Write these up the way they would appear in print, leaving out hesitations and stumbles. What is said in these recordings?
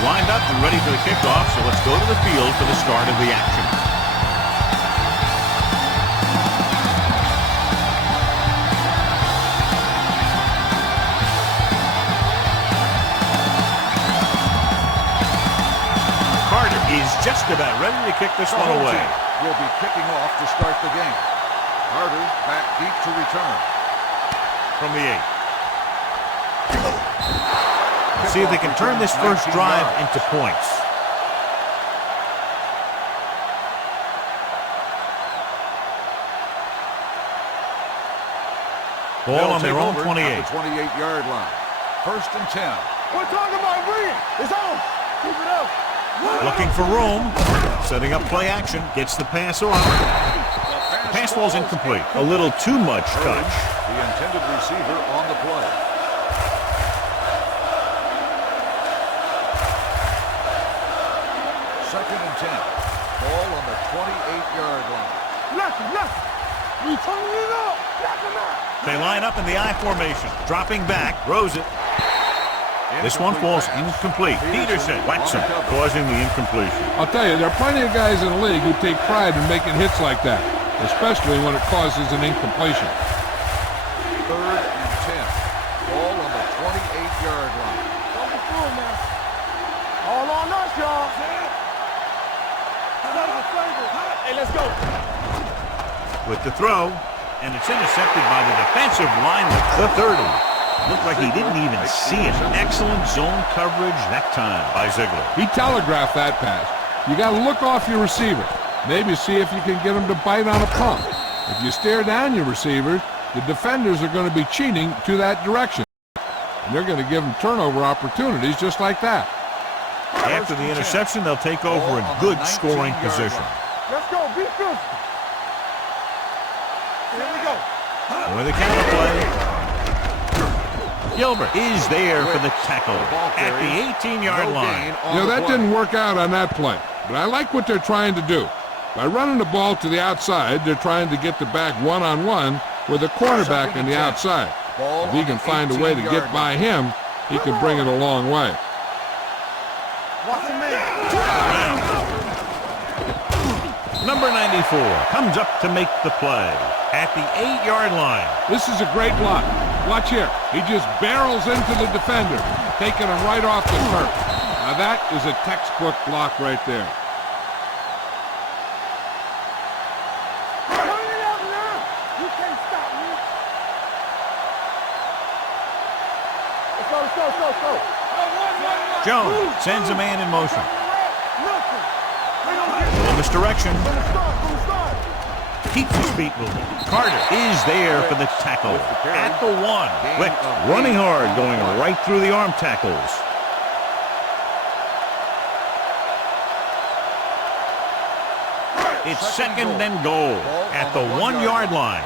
They're lined up and ready for the kickoff, so let's go to the field for the start of the action. Carter is just about ready to kick this one away. Will be kicking off to start the game. Carter back deep to return. From the 8. See if they can turn this first drive into points. Ball on their own 28. At the 28-yard line. First and 10. We're talking about bringing. It's on. Keep it up. Looking for room. Setting up play action. Gets the pass off. The pass ball's incomplete. A little too much touch. The intended receiver on the play. Second and 10. Ball on the 28-yard line. Nothing. We turning it up. They line up in the I formation. Dropping back. Throws it. This one falls incomplete. Peterson whacks him, causing the incompletion. I'll tell you, there are plenty of guys in the league who take pride in making hits like that, especially when it causes an incompletion. Third and 10. Ball on the 28-yard line. Don't be fooled now. All on us, y'all. Hey, let's go. With the throw, and it's intercepted by the defensive lineman, the 30. Looked like he didn't even see it. Excellent zone coverage that time by Ziegler. He telegraphed that pass. You got to look off your receiver. Maybe see if you can get him to bite on a pump. If you stare down your receivers, the defenders are going to be cheating to that direction. And they're going to give them turnover opportunities just like that. After the interception, they'll take over in good scoring position. Let's go. Be physical. Here we go. With the counter play. Gilbert is there for the tackle at the 18-yard line. You know, that didn't work out on that play, but I like what they're trying to do. By running the ball to the outside, they're trying to get the back one-on-one with a cornerback on the outside. If he can find a way to get by him, he can bring it a long way. Number 94 comes up to make the play at the 8-yard line. This is a great block. Watch here. He just barrels into the defender, taking him right off the turf. Now that is a textbook block right there. Turn it up now. You can't stop me. Let's go. Jones sends a man in motion. In this direction. Keeps his feet moving. Carter is there for the tackle at the 1. Quick, running hard, going right through the arm tackles. It's second and goal at the 1-yard line.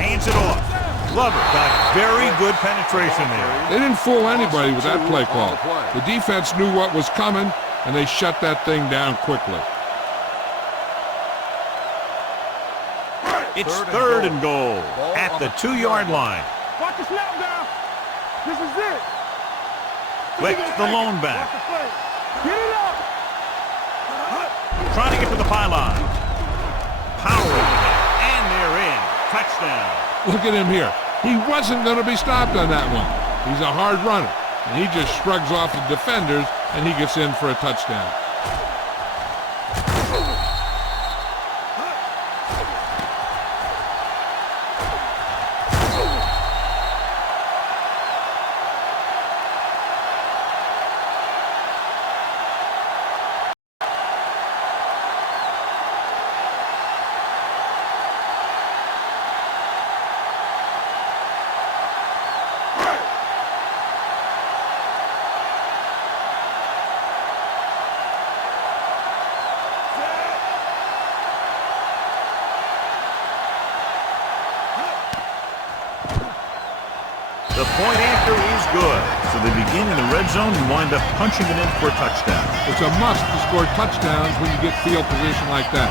Hands it off. Glover got very good penetration there. They didn't fool anybody with that play call. The defense knew what was coming, and they shut that thing down quickly. It's third and goal at the 2-yard line. Watch the snap down. This is it. Quick, the lone back. Get it up. Trying to get to the pylon. Powering it, and they're in. Touchdown. Look at him here. He wasn't going to be stopped on that one. He's a hard runner, and he just shrugs off the defenders, and he gets in for a touchdown. The point after is good. So they begin in the red zone and wind up punching it in for a touchdown. It's a must to score touchdowns when you get field position like that.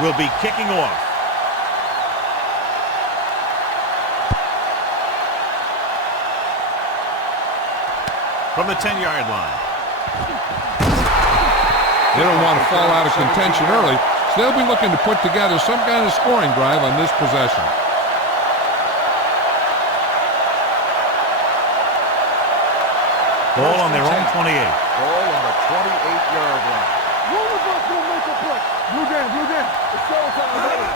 will be kicking off. From the 10-yard line. They don't want to fall out of contention early, so they'll be looking to put together some kind of scoring drive on this possession. Ball on their own 28. Ball on the 28-yard line. One of us will make a play. Blue game. It's showtime, baby.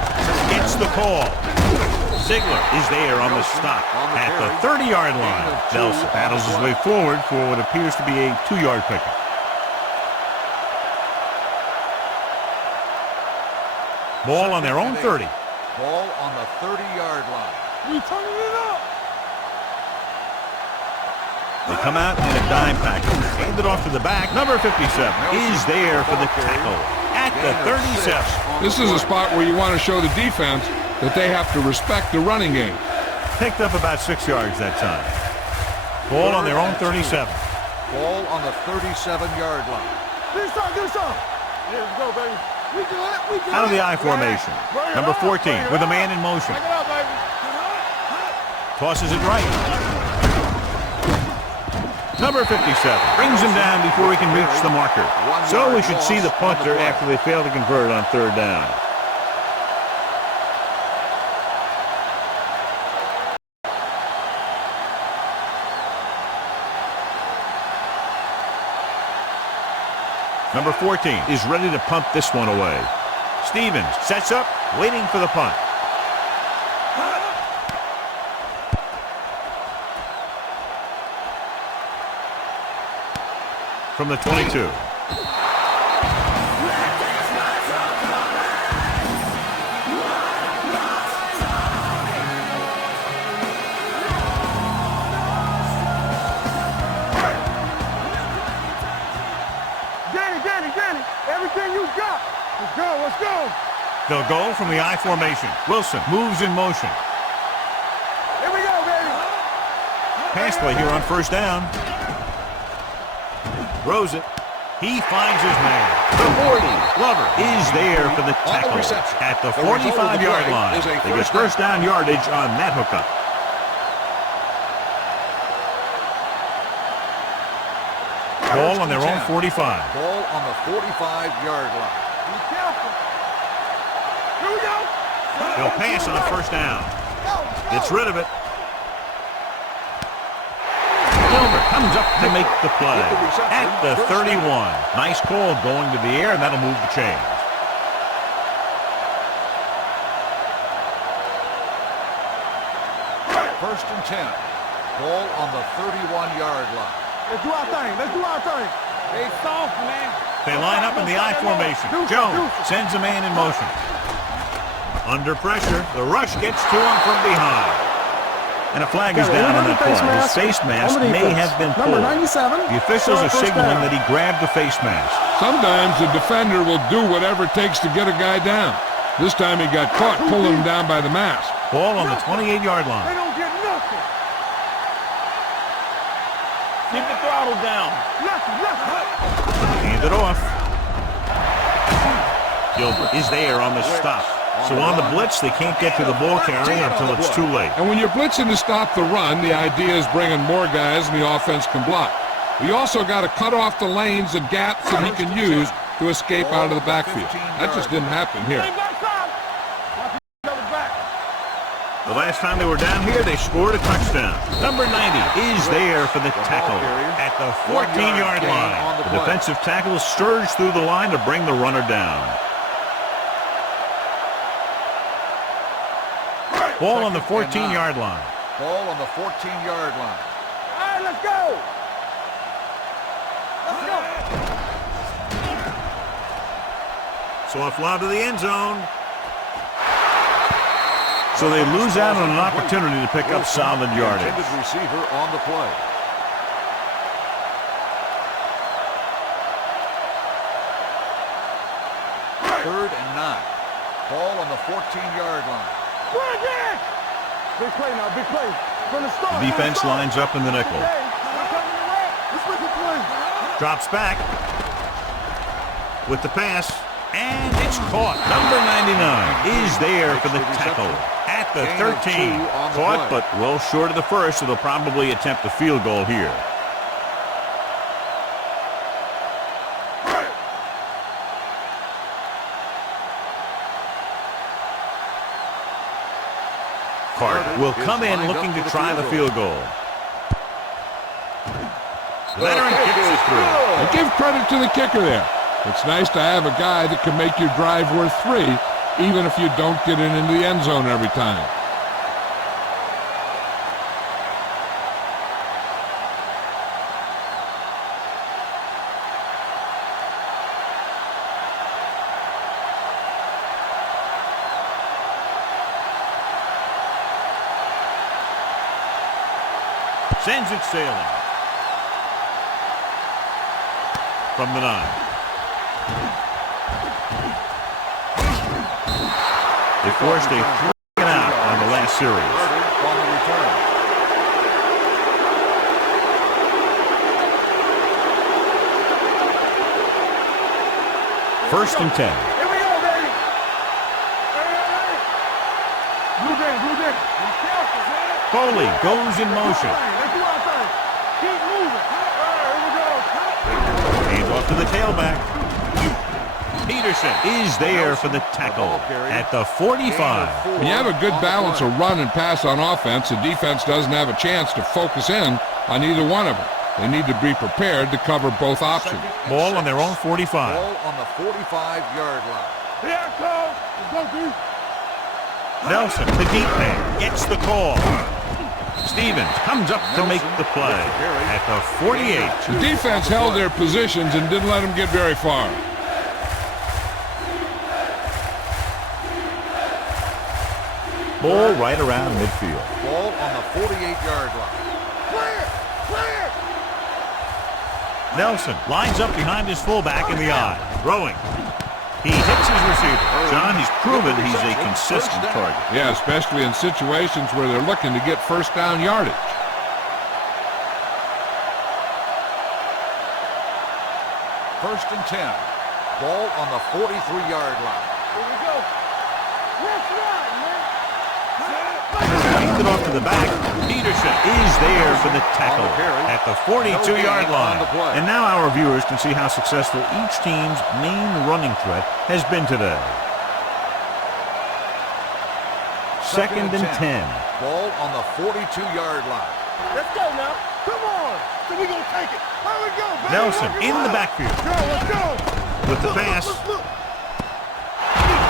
Gets the call. Ziegler is there on the stop at the 30-yard line. Nelson battles his way forward for what appears to be a 2-yard pickup. Ball on their own 30. Ball on the 30-yard line. We turning it up. They come out in a dime package. Hand it off to the back. Number 57 is there for the tackle at the 37. This is a spot where you want to show the defense that they have to respect the running game. Picked up about 6 yards that time. Ball on their own 37. Ball on the 37-yard line. Do some. Here we go, baby. We good. Out of the I formation. Number 14 with a man in motion. Bring it up, baby. Tosses it right. Number 57 brings him down before he can reach the marker. So we should see the punter after they fail to convert on 3rd down. Number 14 is ready to punt this one away. Stevens sets up, waiting for the punt. From the 22. Danny, everything you got. Let's go. They'll go from the I formation. Wilson moves in motion. Here we go, baby. Pass play here on 1st down. Throws it. He finds his man. The 40. Glover is there for the tackle at the 45-yard line. They get 1st down yardage on that hookup. Ball on their own 45. Ball on the 45-yard line. Be careful. Here we go. They'll pass on 1st down. Gets rid of it. Gilbert comes up to make the play at the 31. Nice call going to the air, and that'll move the chains. First and 10. Ball on the 31-yard line. Let's do our thing. They soft, man. They line up in the I formation. Jones sends a man in motion. Under pressure, the rush gets to him from behind. And a flag is down on that play. His face mask may have been pulled. Number 97. The officials are signaling that he grabbed the face mask. Sometimes the defender will do whatever it takes to get a guy down. This time he got caught pulling him down by the mask. Ball on the 28-yard line. They don't get nothing. Keep the throttle down. Left. Hand it off. Gilbert is there on the stop. So on the blitz, they can't get to the ball carrier until it's too late. And when you're blitzing to stop the run, the idea is bringing more guys and the offense can block. We also got to cut off the lanes and gaps that he can use to escape out of the backfield. That just didn't happen here. The last time they were down here, they scored a touchdown. Number 90 is there for the tackle at the 14-yard line. The defensive tackle surged through the line to bring the runner down. Ball on the 14-yard line. Ball on the 14-yard line. All right, let's go. So a fly to the end zone. So they lose out on an opportunity to pick up solid yardage. Intended receiver on the play. Third and 9. Ball on the 14-yard line. Big play now, big play. From the start. The defense lines up in the nickel. Drops back with the pass, and it's It's caught. Number 99 is there for the tackle at the 13. Caught, but well short of the first, so they'll probably attempt a field goal here. Carter will come in looking to try the field goal. The veteran kicks it through. And give credit to the kicker there. It's nice to have a guy that can make your drive worth 3, even if you don't get it into the end zone every time. Sends it sailing. From the 9. They forced a 3 and out on the last series. On the return. First and 10. Here we go, baby. Blue game, blue game. Be careful, man. Foley goes in motion. Let's do our thing. Keep moving. All right, here we go. Hands off to the tailback. Peterson is there for the tackle at the 45. When you have a good balance of run and pass on offense, the defense doesn't have a chance to focus in on either one of them. They need to be prepared to cover both options. Ball on their own 45. Ball on the 45-yard line. Here it comes. Let's go, D. Nelson, the deep man, gets the call. Stevens comes up to make the play at the 48. The defense held their positions and didn't let them get very far. Ball right around midfield. Ball on the 48-yard line. Clear. Clear. Nelson lines up behind his fullback in the eye. Throwing. He hits his receiver. John, he's proven he's a consistent target. Yeah, especially in situations where they're looking to get first down yardage. First and 10. Ball on the 43-yard line. Here we go. Let's run, man. Hands it off to the back. Peterson is there for the tackle at the 42-yard line. And now our viewers can see how successful each team's main running threat has been today. Second and 10. Ball on the 42-yard line. Let's go now. Come on. So we gonna take it. Here we go, baby. Nelson in the backfield Go, let's go. with the pass.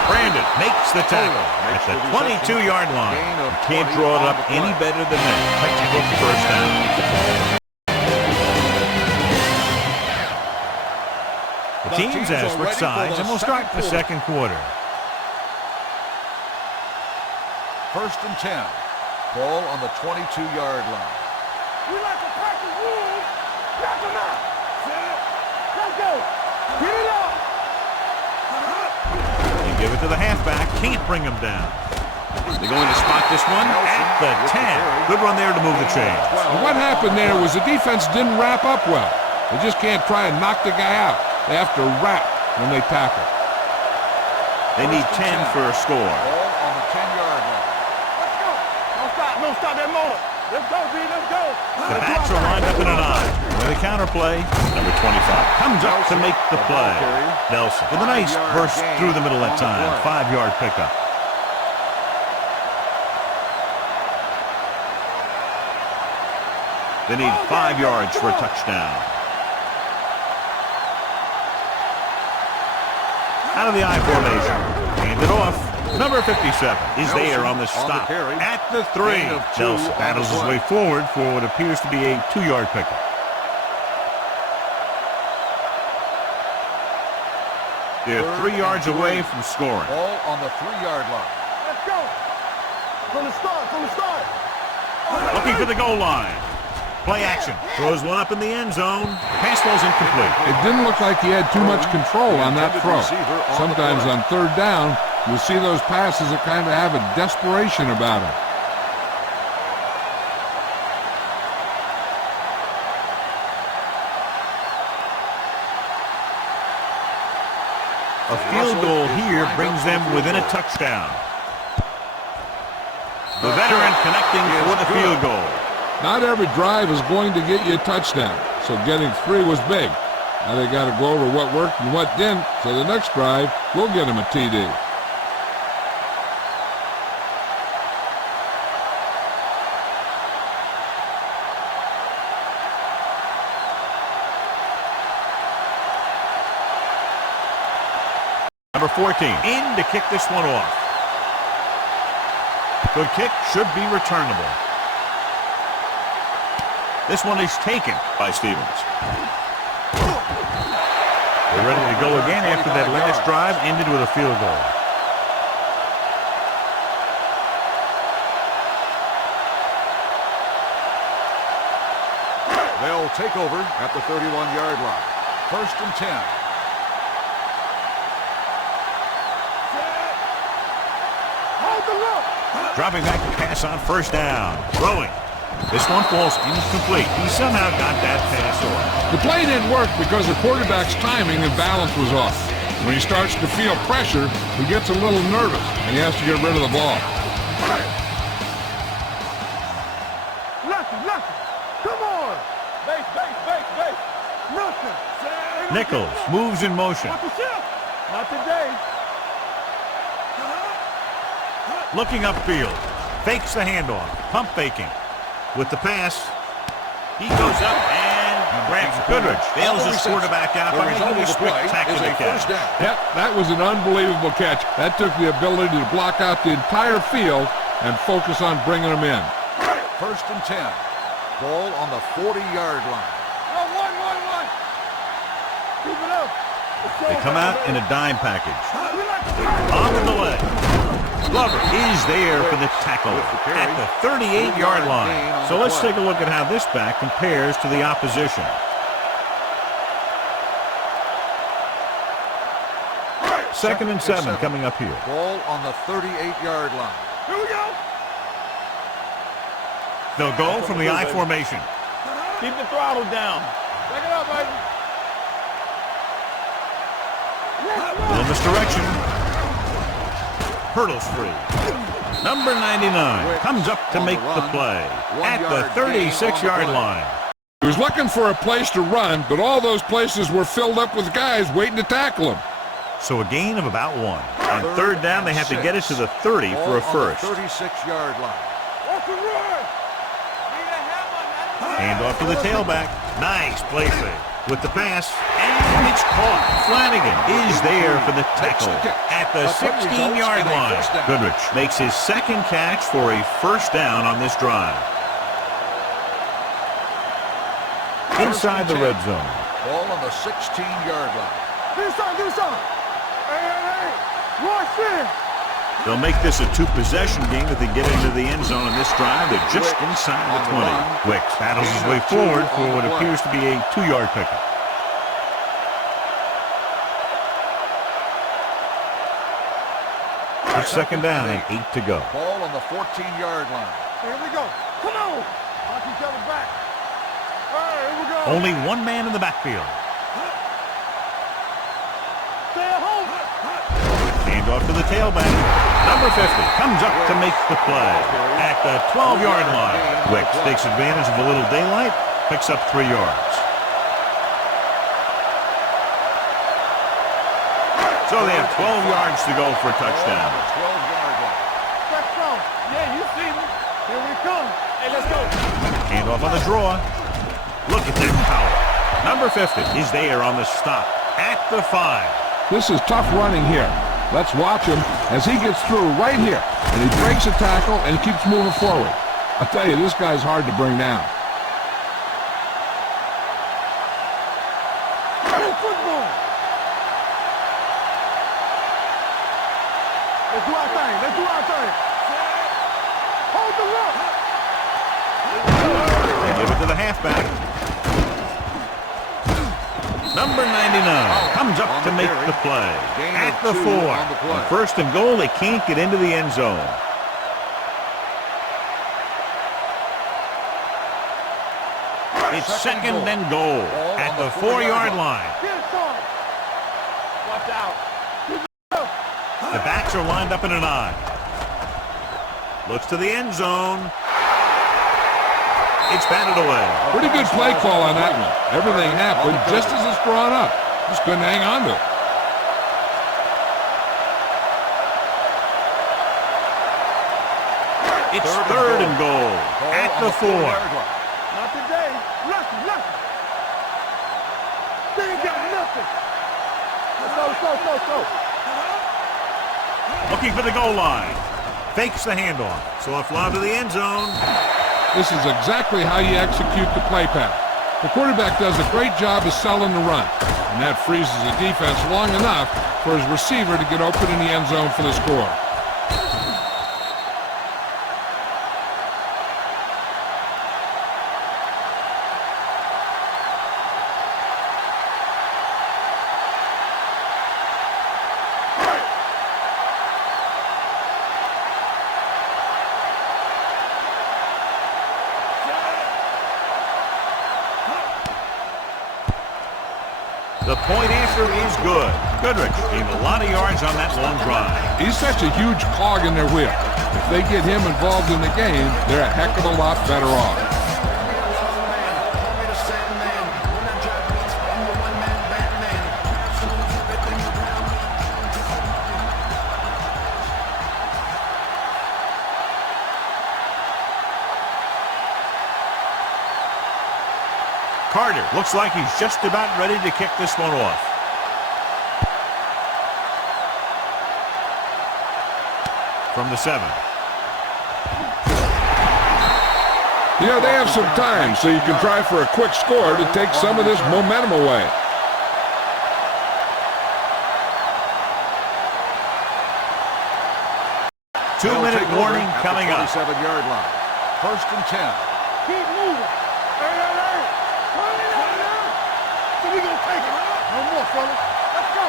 Brandon makes the tackle at the 22-yard line. You can't draw it up any better than that. Technical first down. The teams have switched sides, and we'll start the second quarter. First and 10. Ball on the 22-yard line. We like to practice rules. Knock them out. Let's go. Get it up. Give it to the halfback. Can't bring him down. They're going to spot this one at the 10. Good run there to move the chains. And what happened there was the defense didn't wrap up well. They just can't try and knock the guy out. They have to wrap when they tackle. They need 10 for a score. Ball on the 10-yard line. Let's go. Don't stop that motor. Let's go, B. Let's go. The backs are lined up in an eye. With a counterplay, number 25 comes up to make the play. Nelson with a nice burst through the middle that time. 5-yard pickup. They need 5 yards for a touchdown. Out of the I formation. Hand it off. Number 57 is there on the stop at the 3. Nelson battles his way forward for what appears to be a 2-yard pickup. They're 3 yards away from scoring. Ball on the 3-yard line. Let's go. From the start. Looking for the goal line. Play action. Throws one up in the end zone. Pass ball's incomplete. It didn't look like he had too much control on that throw. Sometimes on third down, you'll see those passes that kind of have a desperation about them. A field goal here brings them within a touchdown. The veteran connecting for the field goal. Not every drive is going to get you a touchdown, so getting 3 was big. Now they got to go over what worked and what didn't, so the next drive will get them a TD. Number 14 in to kick this one off. Good kick, should be returnable. This one is taken by Stevens. They're ready to go again after that last drive ended with a field goal. They'll take over at the 31-yard line. 1st and 10. Dropping back to pass on 1st down. Throwing. This one falls incomplete. He somehow got that pass off. The play didn't work because the quarterback's timing and balance was off. When he starts to feel pressure, he gets a little nervous, and he has to get rid of the ball. Lucky. Come on. Base. Nothing. Nichols moves in motion. Not today. Looking upfield. Fakes the handoff. Pump faking. With the pass, he goes up and grabs Goodrich. Bails his quarterback out by making a spectacular catch. Yep, that was an unbelievable catch. That took the ability to block out the entire field and focus on bringing them in. 1st and 10. Ball on the 40-yard line. One. Keep it up. They come out in a dime package. On the leg. Glover is there for the tackle at the 38-yard line. So let's take a look at how this back compares to the opposition. Second and 7 coming up here. Ball on the 38-yard line. Here we go. They'll go from the I formation. Keep the throttle down. Take it up, baby. In this direction. Hurdles free. Number 99 comes up to make the play at the 36-yard line. He was looking for a place to run, but all those places were filled up with guys waiting to tackle him. So a gain of about 1. On 3rd down, they have to get it to the 30 for a first. 36-yard line. Hand off to the tailback. Nice play save. With the pass, and it's caught. Flanagan is there for the tackle at the 16-yard line. Goodrich makes his 2nd catch for a 1st down on this drive. Inside the red zone. Ball on the 16-yard line. Do something. Hey. Watch it. They'll make this a 2-possession game if they get into the end zone in this drive. They're just inside the 20. Wicks battles his way forward for what appears to be a 2-yard pickup. It's 2nd down and 8 to go. Ball on the 14-yard line. Here we go. Come on. Knock each other back. All right, here we go. Only one man in the backfield. Stay at home. Hand off to the tailback. Number 50 comes up to make the play at the 12-yard line. Wicks takes advantage of a little daylight, picks up 3 yards. So they have 12 yards to go for a touchdown. 12-yard line. Let's go. Yeah, you see me. Here we come. Hey, let's go. Hand off on the draw. Look at that power. Number 50 is there on the stop at the 5. This is tough running here. Let's watch him as he gets through right here. And he breaks a tackle and keeps moving forward. I tell you, this guy's hard to bring down. Football. Let's do our thing. Hold the rock. They give it to the halfback. Number 99 comes up to make the play at the 4. On 1st and goal, they can't get into the end zone. It's 2nd and goal at the 4-yard line. Get it, son. Watch out. The backs are lined up in an I. Looks to the end zone. It's batted away. Pretty good play call on that one. Everything happened just as it's drawn up. Just couldn't hang on to it. It's third and goal at the 4. Not today. Lucky. They ain't got nothing. Let's go. Looking for the goal line. Fakes the handoff. So a fly to the end zone. This is exactly how you execute the play pass. The quarterback does a great job of selling the run, and that freezes the defense long enough for his receiver to get open in the end zone for the score. The point after is good. Goodrich gained a lot of yards on that long drive. He's such a huge cog in their wheel. If they get him involved in the game, they're a heck of a lot better off. Carter looks like he's just about ready to kick this one off. From the 7. You know, they have some time, so you can try for a quick score to take some of this momentum away. Two-minute warning coming up. 47-yard line. First and 10. Keep moving. Hey. Run it out now. So we gonna take it. No more, fellas. Let's go.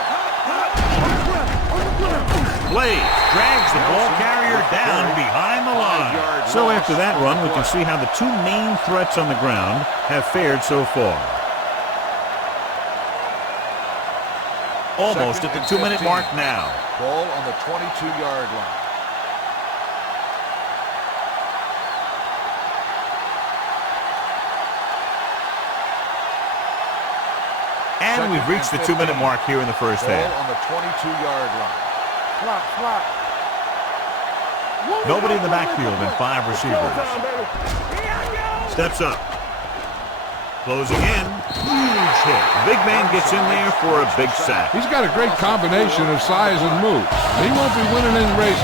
On the ground. Blaze drags the ball carrier down behind the line. So after that run, we can see how the two main threats on the ground have fared so far. Almost at the 2-minute mark now. Ball on the 22-yard line. And we've reached the 2-minute mark here in the first half. Ball on the 22-yard line. Slot. Nobody in the backfield and 5 receivers. Steps up. Closing in. Huge hit. Big man gets in there for a big sack. He's got a great combination of size and move. He won't be winning any races,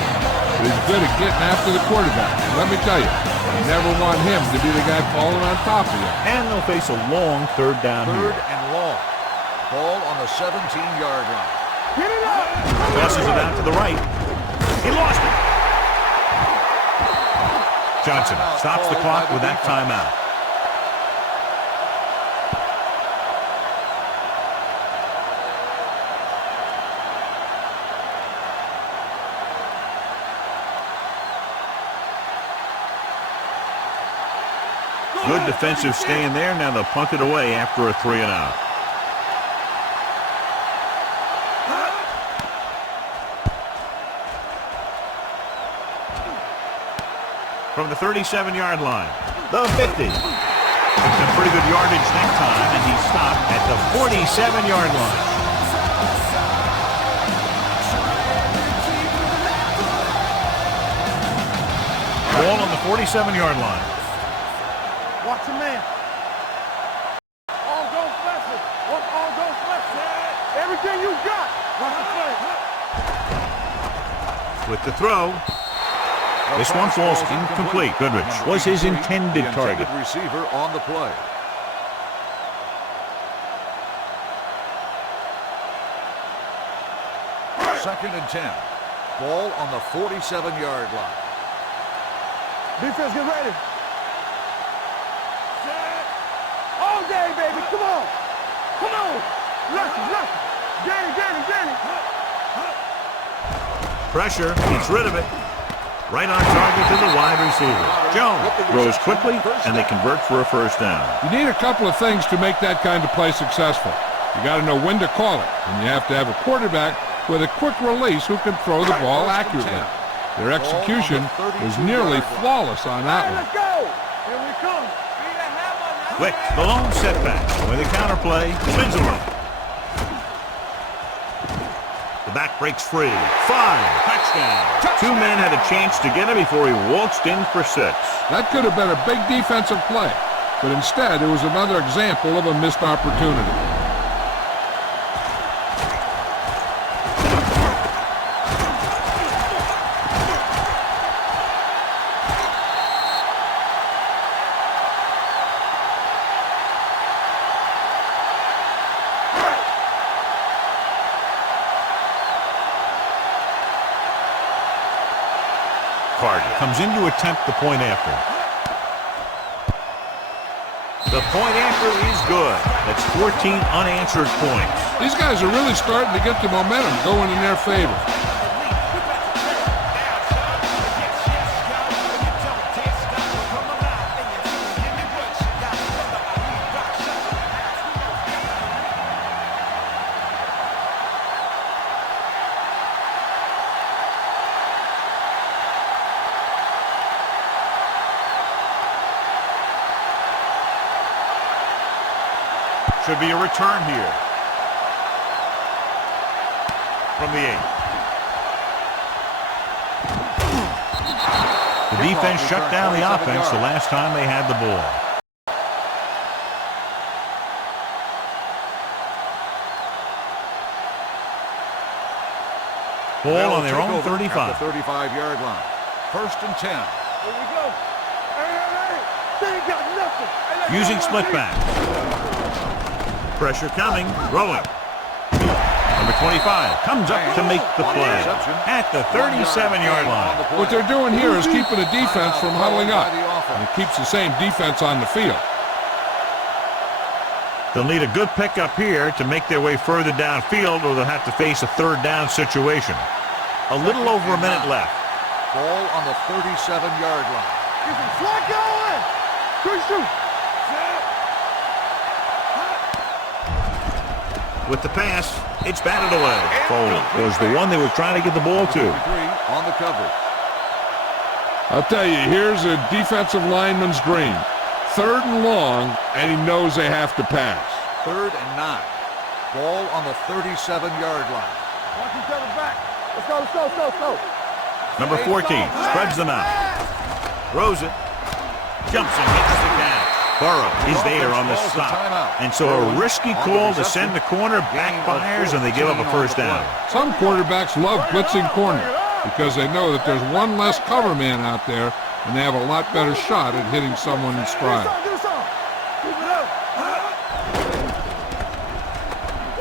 but he's good at getting after the quarterback. And let me tell you, you never want him to be the guy falling on top of you. And they'll face a long third down Third here. and long. Ball on the 17-yard line. Get it up. Tosses it out to the right. He lost it. Johnson stops the clock with that timeout. Good defensive stand there. Now they'll punt it away after a 3-and-out. From the 37-yard line, the 50. Some pretty good yardage that time, and he stopped at the 47-yard line. Ball on the 47-yard line. Watch your man. All go flexible. All go flexible. Everything you got. Watch the play. With the throw. This one falls incomplete. Goodrich was his intended target. Receiver on the play. Second and 10. Ball on the 47-yard line. Defense, get ready. All day, baby. Come on. Lucky. Danny. Pressure, gets rid of it. Right on target to the wide receiver. Jones throws quickly, and they convert for a first down. You need a couple of things to make that kind of play successful. You got to know when to call it, and you have to have a quarterback with a quick release who can throw the ball accurately. Their execution was nearly flawless on that one. Let's go. Here we come. Quick, the lone setback. With a counterplay, spins away. The back breaks free. 5, touchdown. 2 men had a chance to get him before he waltzed in for 6. That could have been a big defensive play, but instead it was another example of a missed opportunity. Comes in to attempt the point after. The point after is good. That's 14 unanswered points. These guys are really starting to get the momentum going in their favor. Should be a return here. From the 8. The defense shut down the offense the last time they had the ball. Ball on their own 35. 35-yard line. 1st and 10. Here we go. Hey. They ain't got nothing. Using split back. Pressure coming. Throwing. Number 25 comes up to make the play at the 37-yard line. What they're doing here is keeping the defense from huddling up, and it keeps the same defense on the field. They'll need a good pickup here to make their way further downfield, or they'll have to face a 3rd down situation. A little over a minute left. Ball on the 37-yard line. Get some slack going. Good shoot. With the pass, it's batted away. Foley was the one they were trying to get the ball to. On the coverage. I'll tell you, here's a defensive lineman's dream. 3rd and long, and he knows they have to pass. 3rd and 9. Ball on the 37-yard line. Watch each other back. Let's go. Number 14 spreads them out. Throws it. Jumps and hits the catch. Burrow is there on the stop. And so a risky call to send the corner backfires, and they give up a 1st down. Some quarterbacks love blitzing corner because they know that there's one less cover man out there, and they have a lot better shot at hitting someone in stride.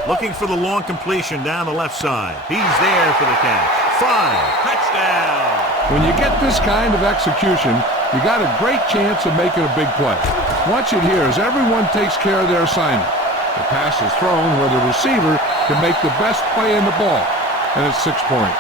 Looking for the long completion down the left side. He's there for the catch. 5, touchdown. When you get this kind of execution, you got a great chance of making a big play. Watch it here as everyone takes care of their assignment. The pass is thrown where the receiver can make the best play in the ball, and it's 6 points.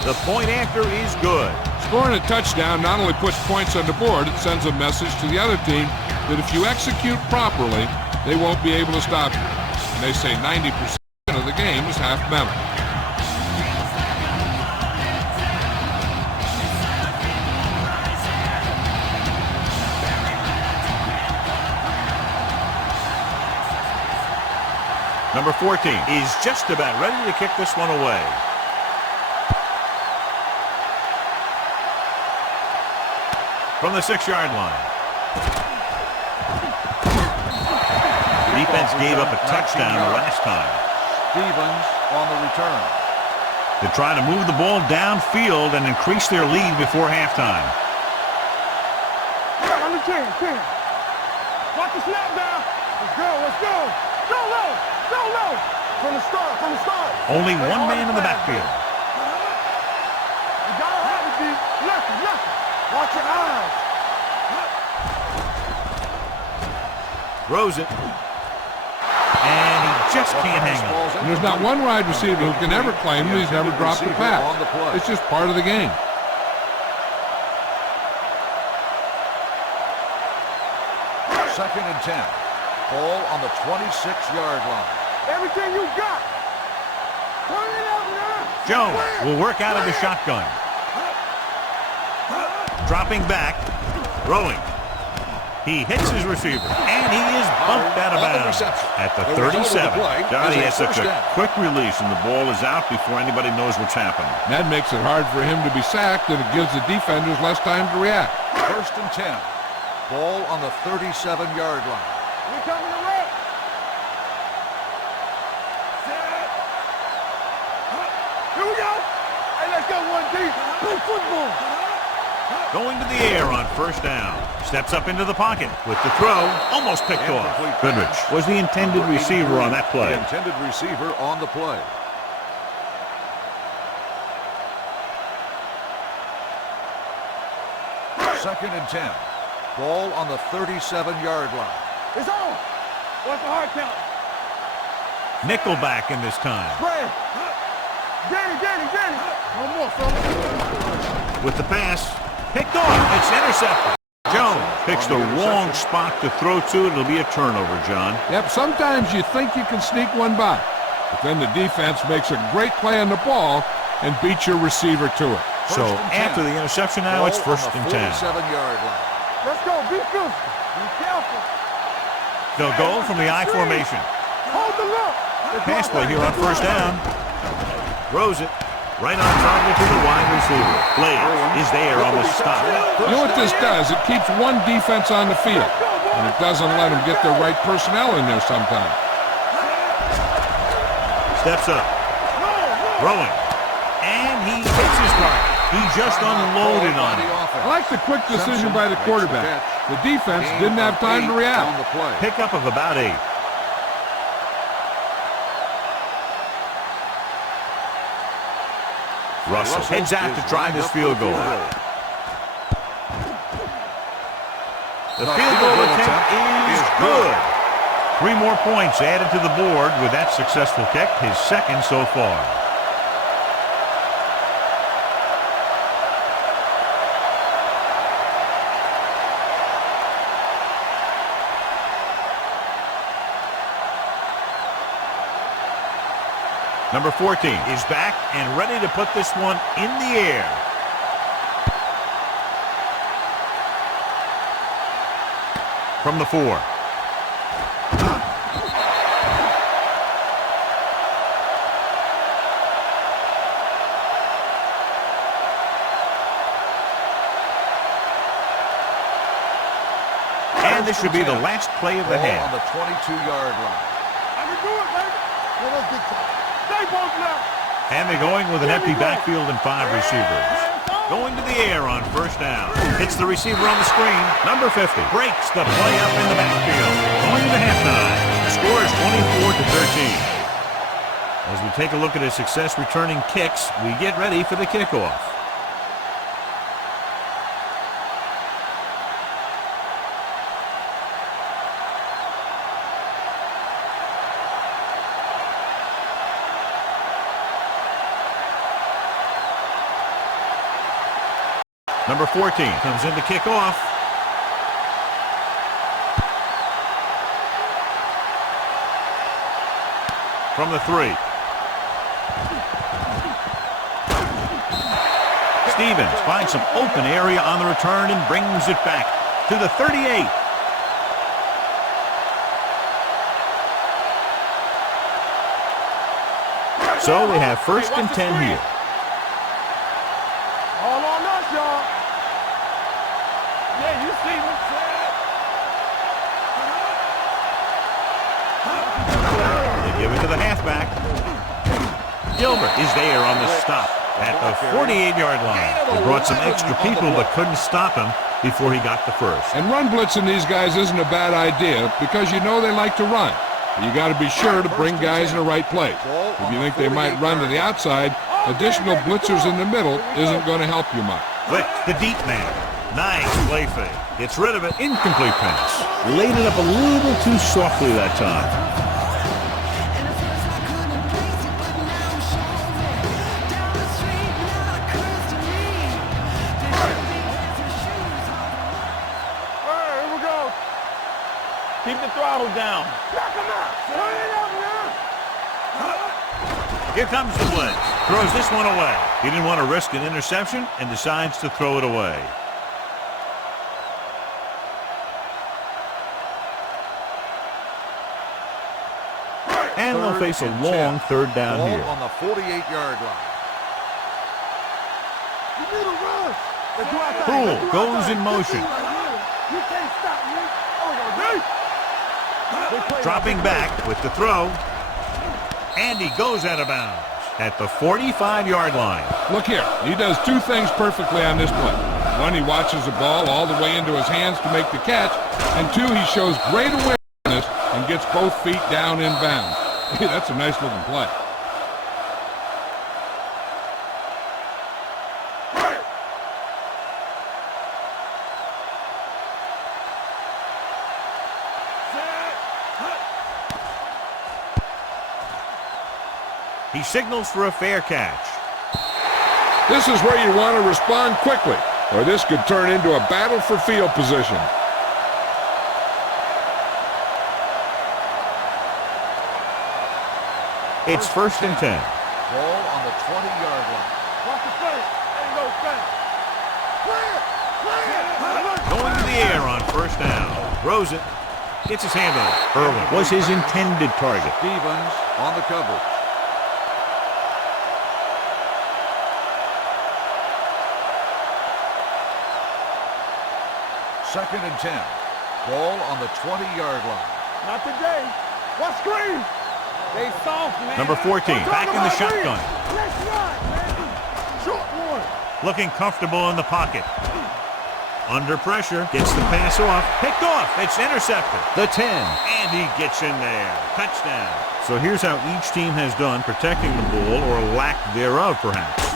The point after is good. Scoring a touchdown not only puts points on the board, it sends a message to the other team that if you execute properly, they won't be able to stop you. And they say 90% of the game is half mental. Number 14 is just about ready to kick this one away. From the 6-yard line. Defense gave up a touchdown the last time. Stevens on the return. They're trying to move the ball downfield and increase their lead before halftime. On the 10. Watch the snap down. Let's go. Go low. From the start. Only one man in the backfield. You gotta have it, D. Left. Watch your eyes. Throws it. And he just can't hang on. And there's not one wide receiver who can ever claim that he's never dropped a pass. It's just part of the game. Second and 10. Ball on the 26-yard line. Everything you got. Turn it up now. Jones will work out of the shotgun. Dropping back. Throwing. He hits his receiver, and he is bumped out of bounds at the 37. God, he has such a quick release, and the ball is out before anybody knows what's happening. That makes it hard for him to be sacked, and it gives the defenders less time to react. First and 10. Ball on the 37-yard line. We coming to run. Here we go. Hey, let's go one deep. Play football. Going to the air on first down. Steps up into the pocket with the throw. Almost picked off. Goodrich was the intended receiver on that play. The intended receiver on the play. Second and 10. Ball on the 37-yard line. It's on. What's the hard count? Nickelback in this time. Spread. Danny. One more, fella. With the pass. Picked off. It's intercepted. Jones picks the wrong spot to throw to. It'll be a turnover, John. Yep, sometimes you think you can sneak one by, but then the defense makes a great play on the ball and beats your receiver to it. So after the interception now, it's first and 10. 47-yard line. Let's go. Be physical. Be careful. They'll go from the I formation. Hold the look. Pass play here on first down. Throws it. Right on target to the wide receiver. Blade is there on the stop. You know what this does? It keeps one defense on the field, and it doesn't let them get the right personnel in there sometimes. Steps up. Throwing. And he hits his target. He just unloaded on it. I like the quick decision by the quarterback. The defense didn't have time to react. Pickup of about 8. Russell heads out to drive his field goal. The field goal attempt is good. 3 more points added to the board with that successful kick, his second so far. Number 14 is back and ready to put this one in the air. From the 4. And this should be the last play of the half. On the 22-yard line. I can do it, baby. Well, let's get to Stay both left. And they're going with an empty backfield and 5 receivers. Going to the air on first down. Hits the receiver on the screen. Number 50 breaks the play up in the backfield. Going to halftime. The score is 24-13. As we take a look at his success returning kicks, we get ready for the kickoff. Number 14 comes in to kick off. From the 3. Stevens finds some open area on the return and brings it back to the 38. So we have first and 10 here. All on us, y'all. Yeah, you see me. They give it to the halfback. Gilbert is there on the stop at the 48-yard line. They brought some extra people but couldn't stop him before he got the first. And run blitzing these guys isn't a bad idea because you know they like to run. You got to be sure to bring guys in the right place. If you think they might run to the outside, additional blitzers in the middle isn't going to help you much. Quick, the deep man. Nice play fake. Gets rid of it. Incomplete pass. Laid it up a little too softly that time. Keep the throttle down. Knock him out. Turn it up now. Here comes the blitz. Throws this one away. He didn't want to risk an interception and decides to throw it away. And they'll face a long third down Ball here. on the 48-yard line. You need a rush. Poole goes in motion. You can't stop me. Dropping back with the throw. And he goes out of bounds at the 45-yard line. Look here. He does two things perfectly on this play. One, he watches the ball all the way into his hands to make the catch. And two, he shows great awareness and gets both feet down in bounds. Hey, that's a nice-looking play. He signals for a fair catch. This is where you want to respond quickly, or this could turn into a battle for field position. It's 1st and 10. Ball on the 20-yard line. Watch the play. There you go, fast. Play it. Going to the air on 1st down. Throws it. Gets his hand on it. Irwin was his intended target. Stevens on the coverage. Second and 10. Ball on the 20-yard line. Not today. What screen? They soft, man. Number 14, back in the shotgun. Let's run, man. Short one. Looking comfortable in the pocket. Under pressure, gets the pass off. Picked off. It's intercepted. The 10. And he gets in there. Touchdown. So here's how each team has done protecting the ball, or lack thereof, perhaps.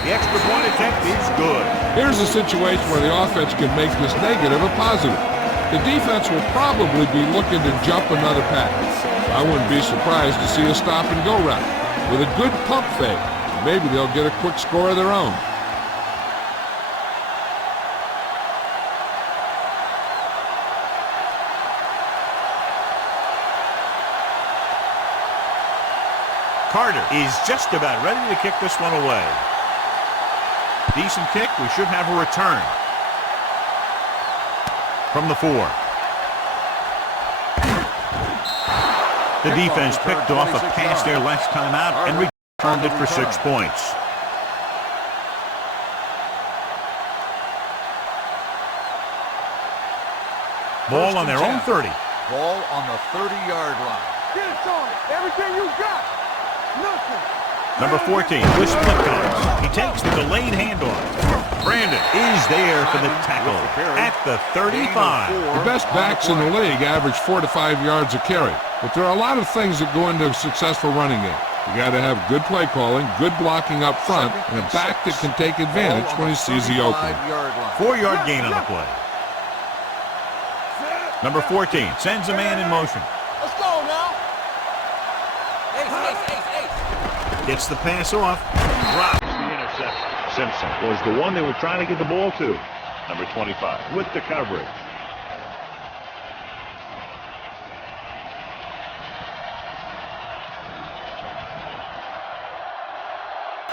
The extra point attempt is good. Here's a situation where the offense can make this negative a positive. The defense will probably be looking to jump another pass. I wouldn't be surprised to see a stop-and-go route. With a good pump fake, maybe they'll get a quick score of their own. Carter is just about ready to kick this one away. Decent kick. We should have a return. From the 4. The defense picked off a pass there last time out and returned it for 6 points. Ball on their own 30. Ball on the 30-yard line. Get it, Tony. Everything you got. Nothing. Number 14 with split coverage. He takes the delayed handoff. Brandon is there for the tackle at the 35. The best backs in the league average 4 to 5 yards a carry. But there are a lot of things that go into a successful running game. You got to have good play calling, good blocking up front, and a back that can take advantage when he sees the opening. 4-yard gain on the play. Number 14 sends a man in motion. Let's go now. Gets the pass off. Drops the interception. Simpson was the one they were trying to get the ball to. Number 25 with the coverage.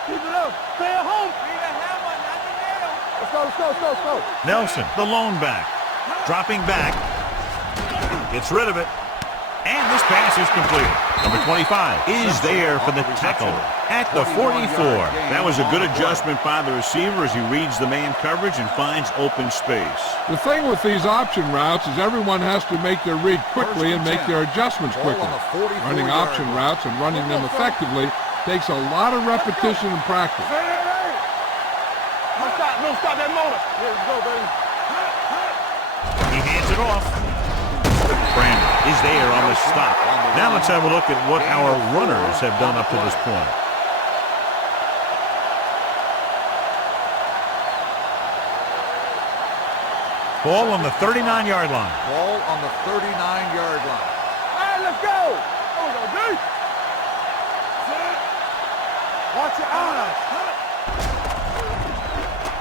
Keep it up. Stay at home. Let's go, let's go, let's go, let's go. Nelson, the lone back. Dropping back. Gets rid of it. And this pass is complete. Number 25 is there for the tackle at the 44. That was a good adjustment by the receiver as he reads the man coverage and finds open space. The thing with these option routes is everyone has to make their read quickly and make their adjustments quickly. Running option routes and running them effectively takes a lot of repetition and practice. Don't stop that motor. Let's go, baby. He hands it off. Brandon is there on the stop. Now let's have a look at what our runners have done up to this point. Ball on the 39-yard line. Ball on the 39-yard line. All right, let's go. Go, watch your eyes.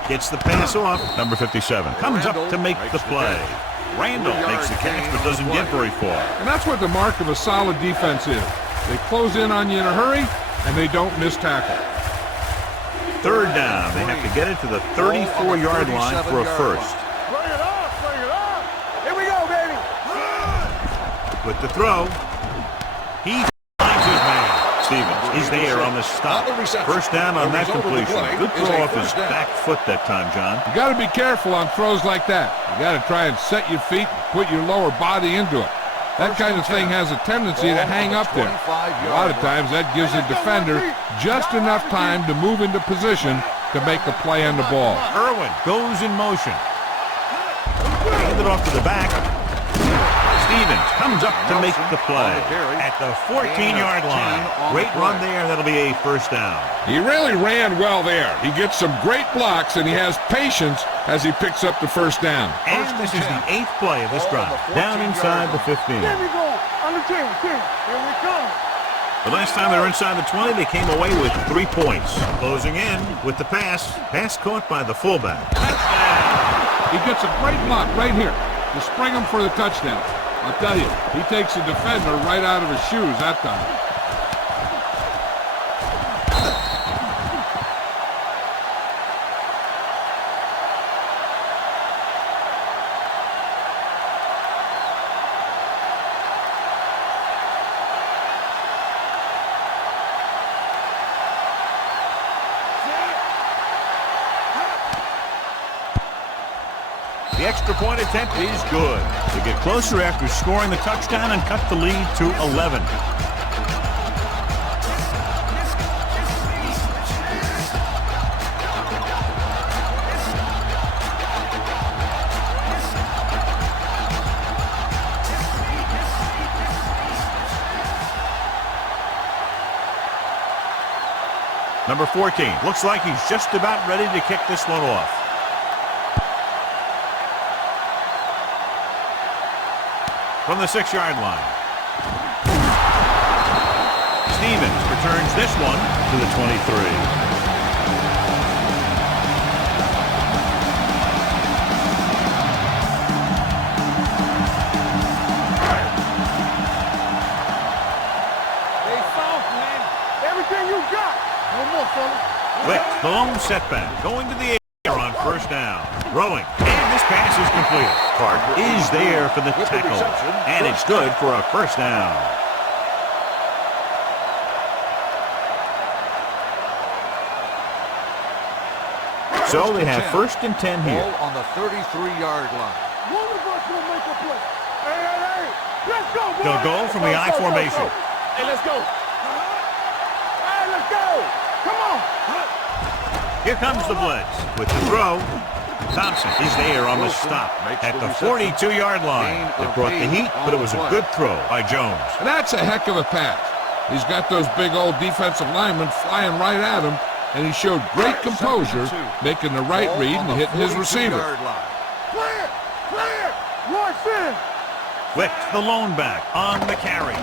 Gets the pass off. Number 57 comes up to make the play. Randall makes the catch but doesn't get very far. And that's what the mark of a solid defense is. They close in on you in a hurry, and they don't miss tackle. Third down. They have to get it to the 34-yard line for a first. Bring it up, bring it up. Here we go, baby. With the throw, he finds his man. Stevens, he's there on the stop. First down on that completion. Good throw off his back foot that time, John. You got to be careful on throws like that. You got to try and set your feet and put your lower body into it. That kind of thing has a tendency to hang up there. A lot of times that gives a defender just enough time to move into position to make a play on the ball. Irwin goes in motion. Hand it off to the back. Stevens comes up to make the play at the 14-yard line. Great run there. That'll be a first down. He really ran well there. He gets some great blocks, and he has patience as he picks up the first down. And this is the 8th play of this drive. Down inside the 15. Here we go. On the 10. Here we come. The last time they were inside the 20, they came away with 3 points. Closing in with the pass. Pass caught by the fullback. Touchdown. He gets a great block right here to spring him for the touchdown. I'll tell you, he takes the defender right out of his shoes that time. The extra point attempt is good. They get closer after scoring the touchdown and cut the lead to 11. Number 14 looks like he's just about ready to kick this one off. From the 6-yard line. Stevens returns this one to the 23. Hey, soft, man. Everything you got. No more, fella. Quick, the lone setback. Going to the air on first down. Throwing. And this pass is complete. Carter is there for the tackle. And it's good for a first down. So they have first and 10 here. Ball on the 33-yard line. One of us will make a play. Hey. Let's go, boys. They'll go from the I formation. Hey, let's go. Hey, let's go. Come on. Here comes the blitz with the throw. Thompson is there on the stop at the 42-yard line. It brought the heat, but it was a good throw by Jones. And that's a heck of a pass. He's got those big old defensive linemen flying right at him, and he showed great composure, making the right read and hitting his receiver. Clear. Rush in. Quick, the lone back on the carry.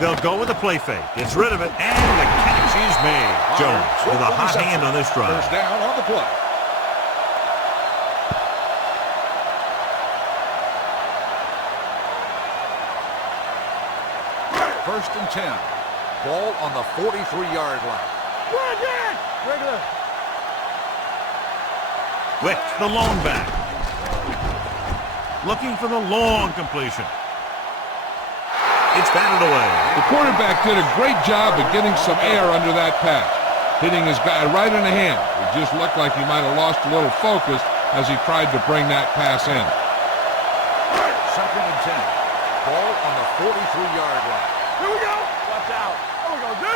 They'll go with a play fake. Gets rid of it, and the catch is made. Jones with a hot hand on this drive. First down on the play. First and 10. Ball on the 43-yard line. Regular. Quick, the lone back. Looking for the long completion. It's batted away. The quarterback did a great job of getting some air under that pass, hitting his guy right in the hand. It just looked like he might have lost a little focus as he tried to bring that pass in. 2nd and 10. Ball on the 43-yard line. Here we go. Watch out. Here we go, D.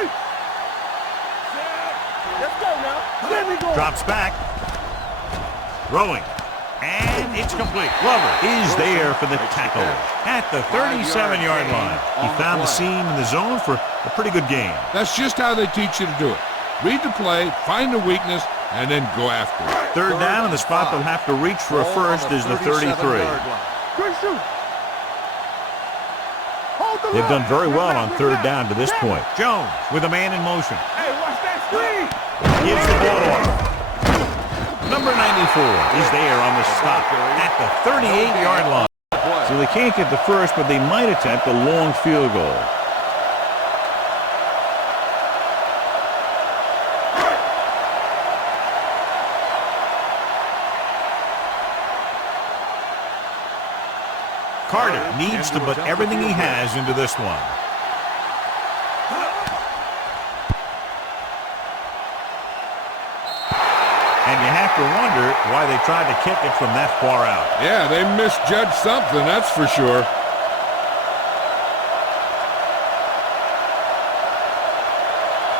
Let's go now. Let me go. Drops back. Throwing. And it's complete. Glover is there for the tackle at the 37-yard line. He found the seam in the zone for a pretty good game. That's just how they teach you to do it. Read the play, find the weakness, and then go after it. Third down, and the spot they'll have to reach for a first is the 33. Quick shoot. They've done very well on third down to this point. Jones with a man in motion. Hey, watch that screen. Gives the ball off. Number 94 is there on the stop at the 38-yard line. So they can't get the first, but they might attempt a long field goal. Carter needs to put everything he has into this one. And you have to wonder why they tried to kick it from that far out. Yeah, they misjudged something, that's for sure.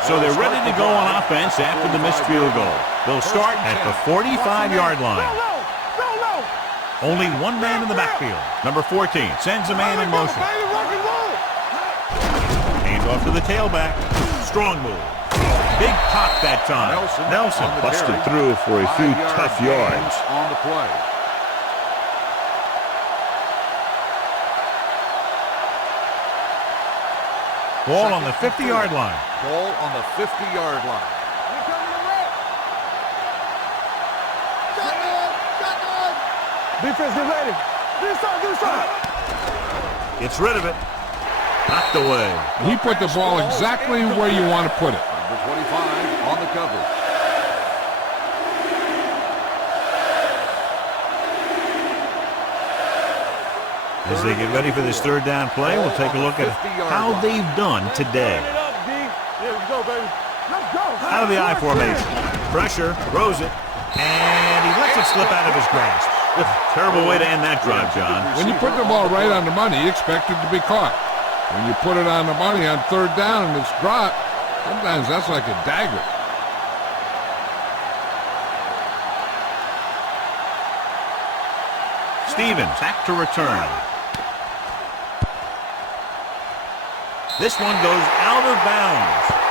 So they're ready to go on offense after the missed field goal. They'll start at the 45-yard line. Only one man in the backfield. Number 14 sends a man in motion. Hand off to the tailback. Strong move. Big pop that time. Nelson busted through for a few tough yards. On the play. Ball on the 50-yard line. Ball on the 50-yard line. Defense, get ready. Get inside. Gets rid of it. Knocked away. He put the ball exactly where you want to put it. Number 25 on the coverage. As they get ready for this third down play, we'll take a look at how they've done today. Out of the I formation. Pressure, throws it, and he lets it slip out of his grasp. Terrible way to end that drive, John. When you put the ball right on the money, you expect it to be caught. When you put it on the money on third down and it's dropped, sometimes that's like a dagger. Stevens back to return. This one goes out of bounds.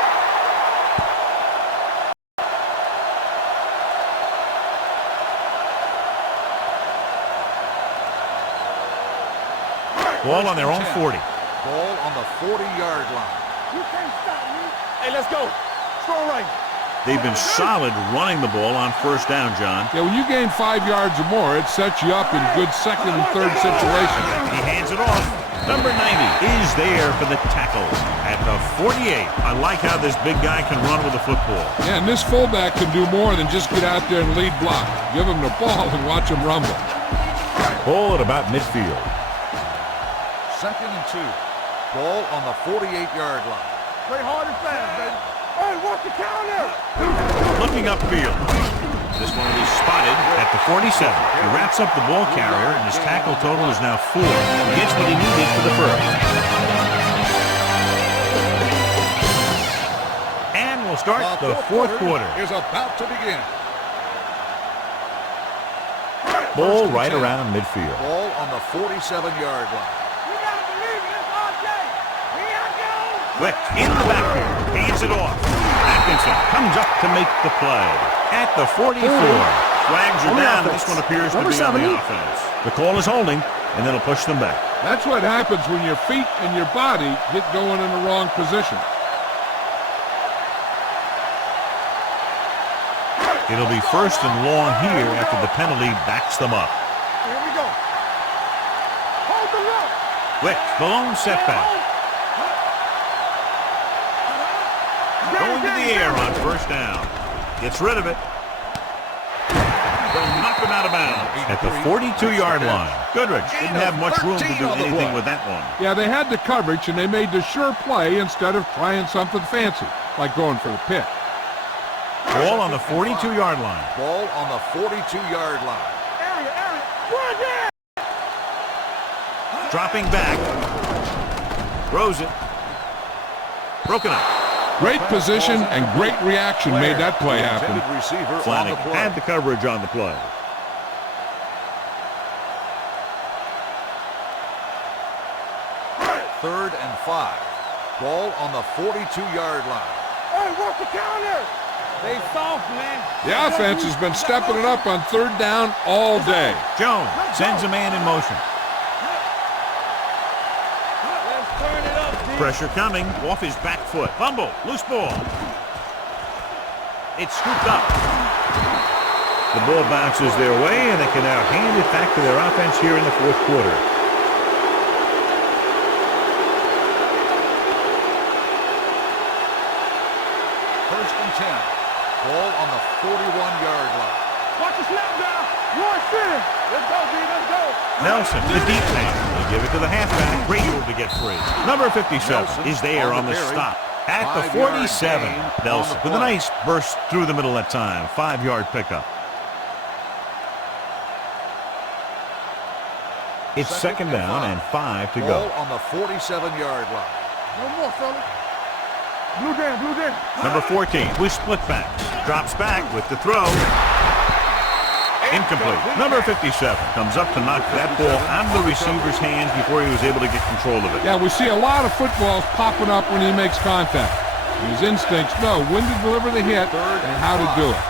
Ball on their own 40. Ball on the 40-yard line. You can't stop me. Hey, let's go. Strong right. They've been solid running the ball on first down, John. Yeah, when you gain 5 yards or more, it sets you up in good second and third situations. He hands it off. Number 90 is there for the tackle at the 48. I like how this big guy can run with the football. Yeah, and this fullback can do more than just get out there and lead block. Give him the ball and watch him rumble. Ball at about midfield. 2nd and 2. Ball on the 48-yard line. Play hard and fast, baby. Hey, watch the counter. Looking upfield. This one will be spotted at the 47. He wraps up the ball carrier, and his tackle total is now 4. He gets what he needed for the first. And we'll start the fourth quarter. Is about to begin. Ball right around midfield. Ball on the 47-yard line. Quick in the backfield, hands it off. Atkinson comes up to make the play at the 44. Flags are down. This one appears to be on the offense. The call is holding, and it'll push them back. That's what happens when your feet and your body get going in the wrong position. It'll be first and long here after the penalty backs them up. Here we go. Hold the look. Quick, the lone setback. Going to the air on first down. Gets rid of it. They'll knock him out of bounds at the 42-yard line. Goodrich didn't have much room to do anything with that one. Yeah, they had the coverage, and they made the sure play instead of trying something fancy, like going for the pick. Ball on the 42-yard line. Ball on the 42-yard line. Dropping back. Throws it. Broken up. Great position and great reaction made that play happen. Receiver Flanagan on the play. had the coverage on the play. Third and 5. Ball on the 42-yard line. Hey, what's the counter? They soft, man. The offense has been stepping it up on third down all day. Jones sends a man in motion. Let's turn it up, D. Pressure coming off his back foot. Fumble. Loose ball. It's scooped up. The ball bounces their way, and they can now hand it back to their offense here in the fourth quarter. First and 10. Ball on the 41-yard line. Watch the snap down. One center. Let's go, D. Let's go. Nelson, the deep man. They give it to the halfback. Able to get free. Number 57 is there on the stop. At the 47, Nelson with a nice burst through the middle that time. 5-yard pickup. It's second down and 5 to go. Ball on the 47-yard line. No more, fella. Blue down, blue down. Number 14 with split backs. Drops back with the throw. Incomplete. Number 57 comes up to knock that ball out of the receiver's hands before he was able to get control of it. Yeah, we see a lot of footballs popping up when he makes contact. His instincts know when to deliver the hit and how to do it.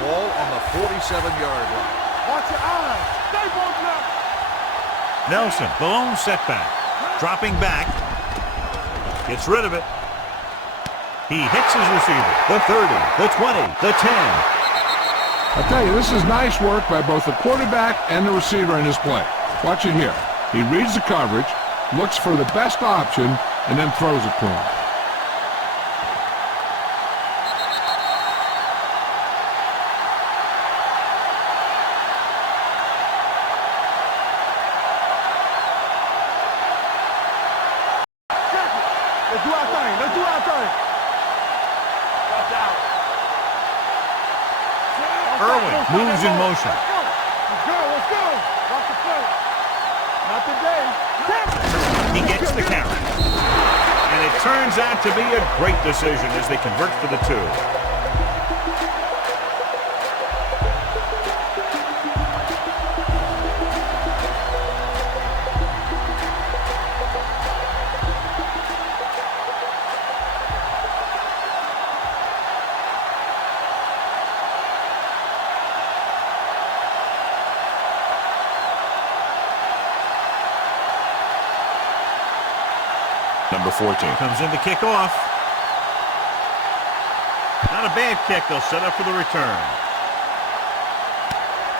Ball on the 47-yard line. Watch your eyes. Stay both up. Nelson, the lone setback. Dropping back. Gets rid of it. He hits his receiver. The 30, the 20, the 10. I'll tell you, this is nice work by both the quarterback and the receiver in his play. Watch it here. He reads the coverage, looks for the best option, and then throws it to him. Let's do our thing. Let's do our thing. Watch out. Irwin moves in motion. Let's go. Let's go. Watch the play. Not today. He gets the carry. And it turns out to be a great decision as they convert for the 2. Number 14 comes in to kick off. Not a bad kick. They'll set up for the return.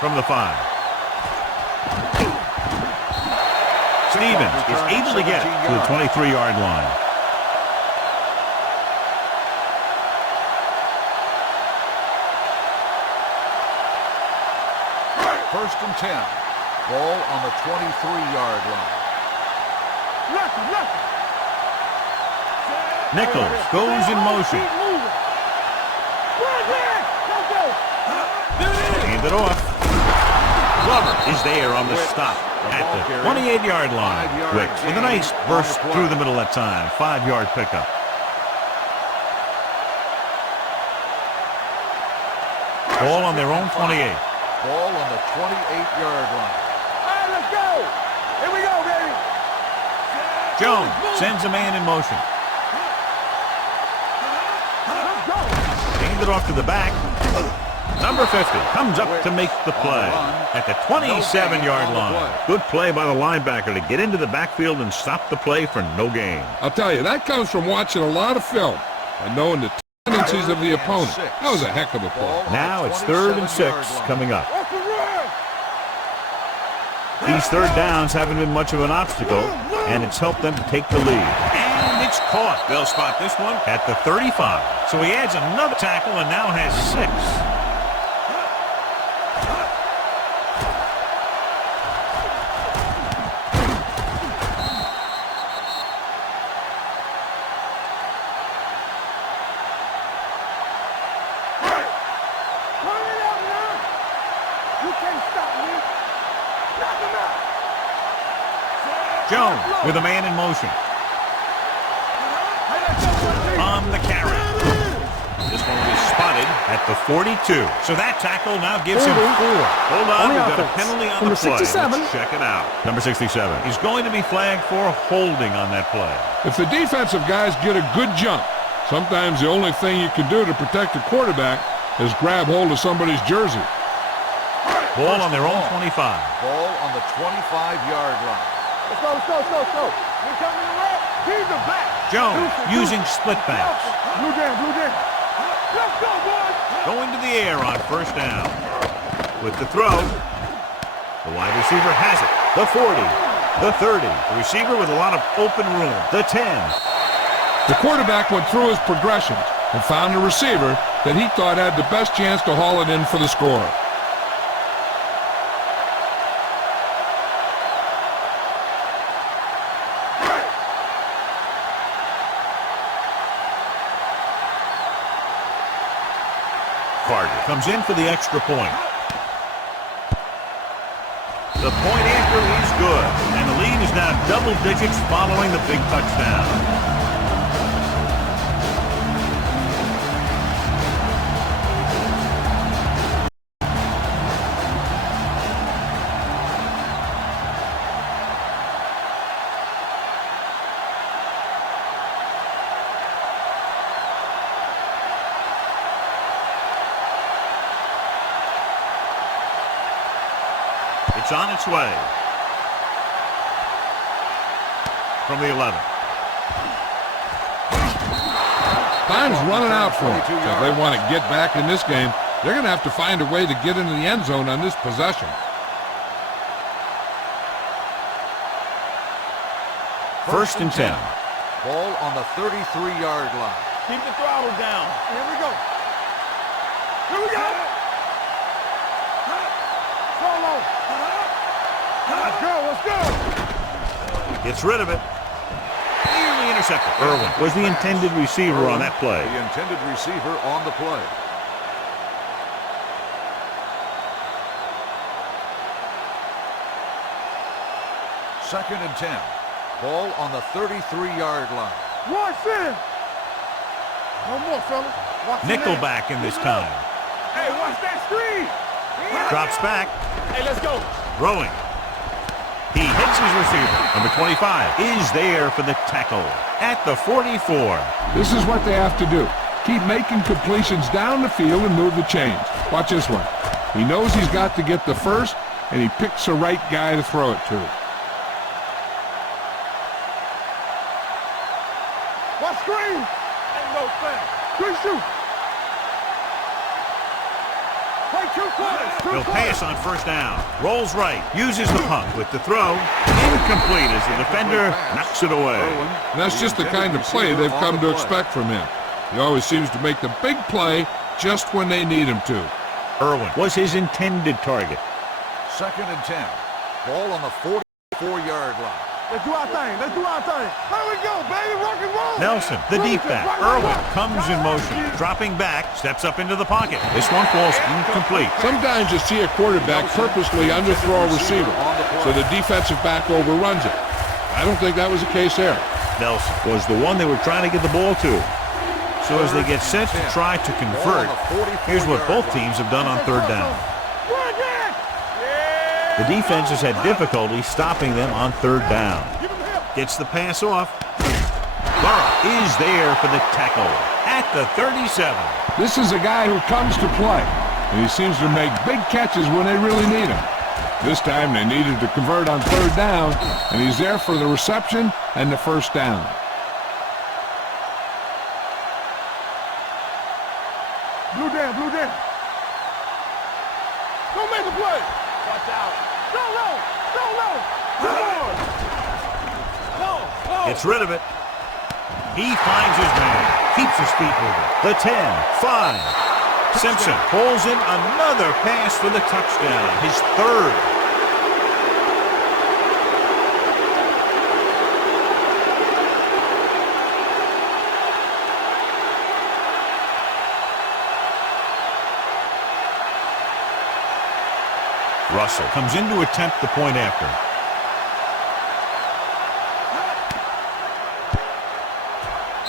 From the 5. Stevens is able to get it to the 23-yard line. First and 10. Ball on the 23-yard line. Left. Nichols goes in motion. Hand it off. Glover is there on the stop at the 28-yard line. Wicks with a nice burst through the middle that time. 5-yard pickup. Ball on their own 28. Ball on the 28-yard line. All right, let's go. Here we go, baby. Jones sends a man in motion. Hand it off to the back. Number 50 comes up to make the play at the 27-yard line. Good play by the linebacker to get into the backfield and stop the play for no gain. I'll tell you, that comes from watching a lot of film and knowing the tendencies of the opponent. That was a heck of a play. Now it's 3rd and 6 coming up. What's the run? These third downs haven't been much of an obstacle, and it's helped them to take the lead. And it's caught. They'll spot this one at the 35. So he adds another tackle and now has 6. Jones with a man in motion. On the carry. This one will be spotted at the 42. So that tackle now gives him 4. Hold on, we've got a penalty on the play. 67. Let's check it out. Number 67. He's going to be flagged for holding on that play. If the defensive guys get a good jump, sometimes the only thing you can do to protect a quarterback is grab hold of somebody's jersey. Ball on their own 25. Ball on the 25-yard line. Let's go, let's go, let's go, let's go. We're coming to the right. He's the back. Jones using split backs. Blue jam, blue jam. Let's go, boys. Going to the air on first down. With the throw, the wide receiver has it. The 40, the 30. The receiver with a lot of open room. The 10. The quarterback went through his progressions and found a receiver that he thought had the best chance to haul it in for the score. Carter comes in for the extra point. The point after is good, and the lead is now double digits following the big touchdown. It's on its way. From the 11. Time's running out for them. If they want to get back in this game, they're going to have to find a way to get into the end zone on this possession. First and 10. Ball on the 33-yard line. Keep the throttle down. Here we go. Here we go. Solo. Let's go, let's go. Gets rid of it. Nearly intercepted. Irwin was the intended receiver on that play. The intended receiver on the play. Second and 10. Ball on the 33-yard line. Watch this. No more, fellas. Watch the man. Nickelback in this time. Hey, watch that screen. Drops back. Hey, let's go. Throwing. He hits his receiver. Number 25 is there for the tackle at the 44. This is what they have to do. Keep making completions down the field and move the chains. Watch this one. He knows he's got to get the first, and he picks the right guy to throw it to. Watch screen. Ain't no thing. Good shoot. Play 2 quarters. He'll pass on first down. Rolls right. Uses the pump with the throw. Incomplete as the defender knocks it away. And that's just the kind of play they've come to expect from him. He always seems to make the big play just when they need him to. Irwin was his intended target. Second and 10. Ball on the 44-yard line. Let's do our thing. Let's do our thing. Here we go, baby. Rock and roll. Nelson, the deep back. Irwin comes in motion. Dropping back, steps up into the pocket. This one falls incomplete. Sometimes you see a quarterback purposely underthrow a receiver, so the defensive back overruns it. I don't think that was the case there. Nelson was the one they were trying to get the ball to. So as they get set to try to convert, here's what both teams have done on third down. The defense has had difficulty stopping them on third down. Gets the pass off. Burrow is there for the tackle at the 37. This is a guy who comes to play, and he seems to make big catches when they really need him. This time they needed to convert on third down, and he's there for the reception and the first down. Blue down, blue down. Don't make a play. Watch out. Go low, go low. Come on. Gets rid of it. He finds his man. Keeps his feet moving. The 10, 5. Simpson pulls in another pass for the touchdown. His third. Russell comes in to attempt the point after.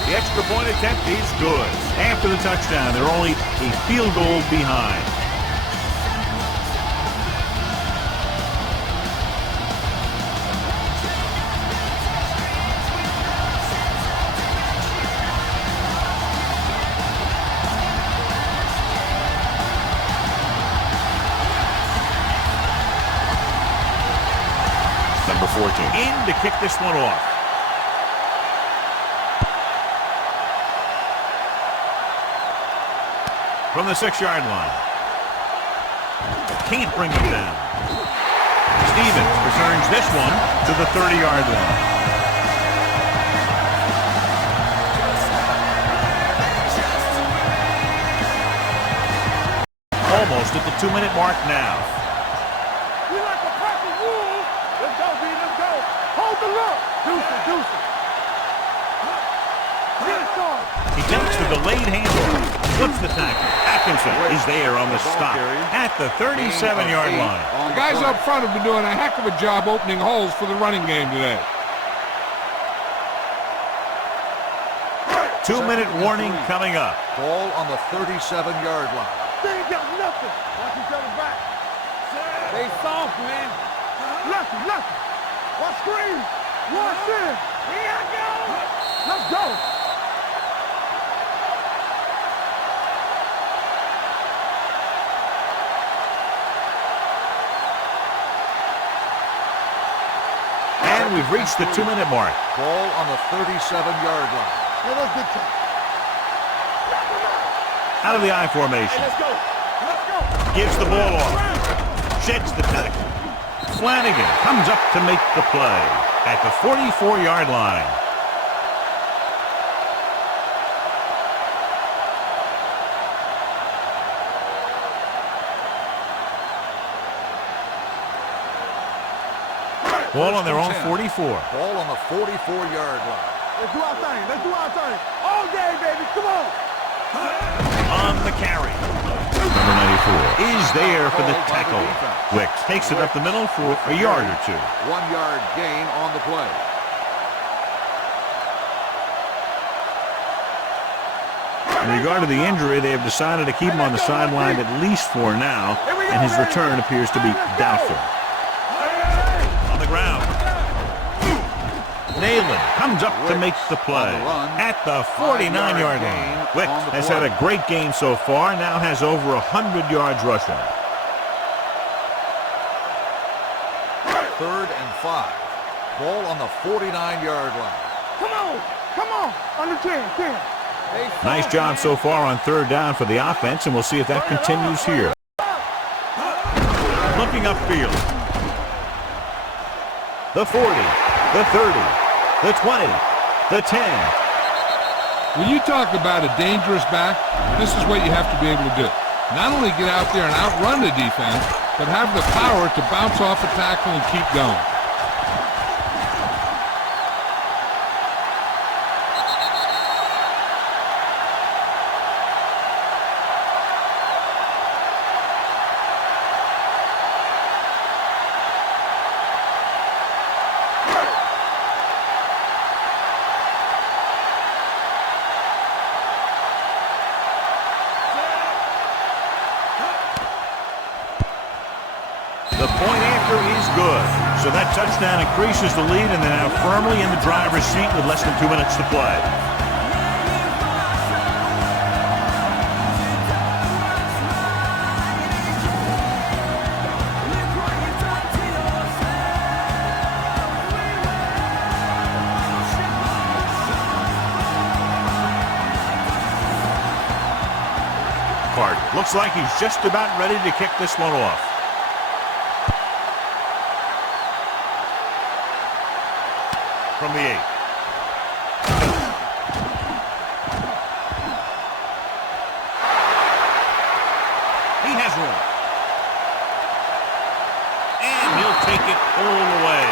The extra point attempt is good. After the touchdown, they're only a field goal behind. Number 14 in to kick this one off. From the 6-yard line. Can't bring him down. Stevens returns this one to the 30-yard line. Almost at the 2-minute mark now. You like a pack of wolves? Let's go, B, let's go. Hold the look. Deuce it, deuce it. Get it started. He takes the delayed handoff. Flips the tackle. Atkinson is there on the stop at the 37-yard line. The guys up front have been doing a heck of a job opening holes for the running game today. 2-minute warning coming up. Ball on the 37-yard line. They ain't got nothing. Watch each other back. They soft, man. Lefty, lefty. Watch screen. Watch in. Here I go. Let's go. And we've reached the 2-minute mark. Ball on the 37-yard line. Yeah, that's big time. Out of the I formation. Let's go. Let's go. Gives the ball off. Sheds the tackle. Flanagan comes up to make the play at the 44-yard line. Ball on their own 44. Ball on the 44-yard line. Let's do our thing. Let's do our thing. All day, baby. Come on. On the carry. Number 94 is there for the tackle. Wicks takes it up the middle for a yard or two. 1-yard gain on the play. In regard to the injury, they have decided to keep him on the sideline at least for now, and his return appears to be doubtful. On the ground. Nayland comes up to make the play at the 49-yard line. Wicks has had a great game so far, now has over 100 yards rushing. 3rd and 5. Ball on the 49-yard line. Come on. Come on. Under 10. Nice job so far on 3rd down for the offense, and we'll see if that continues here. Looking upfield. The 40, the 30. The 20, the 10. When you talk about a dangerous back, this is what you have to be able to do. Not only get out there and outrun the defense, but have the power to bounce off a tackle and keep going. The point after is good. So that touchdown increases the lead, and they're now firmly in the driver's seat with less than 2 minutes to play. Hart looks like he's just about ready to kick this one off. From the 8. He has room. And he'll take it all the way.